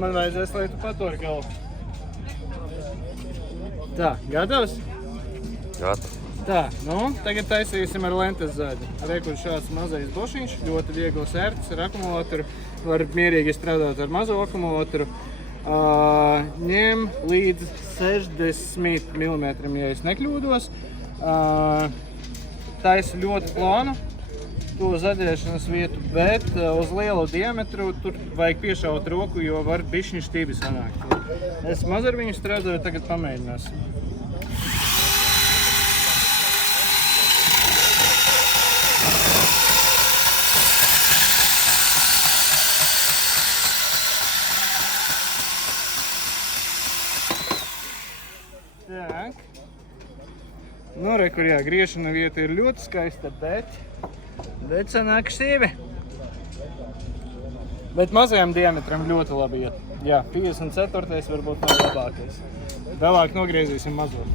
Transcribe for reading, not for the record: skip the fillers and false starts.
Man vajadzēs, lai tu patori galvu. Tā, gatavs? Gatav. Tā, nu, tagad taisīsim ar lentes zaļu. Rekur šāds mazais bošiņš, ļoti viegls ērts ar akumulātoru. Var mierīgi strādāt ar mazo akumulātoru. Ņem līdz 60 mm, ja es nekļūdos. Taisi ļoti plānu to zaļēšanas vietu, bet uz lielu diametru tur vajag piešaut roku, jo var bišķiņ štībi sanākt. Es maz ar viņu strādāju, tagad pamēģināsim. Tak. Nu, re, kur jā, griešana vieta ir ļoti skaista, bet sanāk štīvi. Bet mazajam diametram ļoti labi iet. Jā, 54. varbūt nav labākais. Vēlāk nogriezīsim mazo.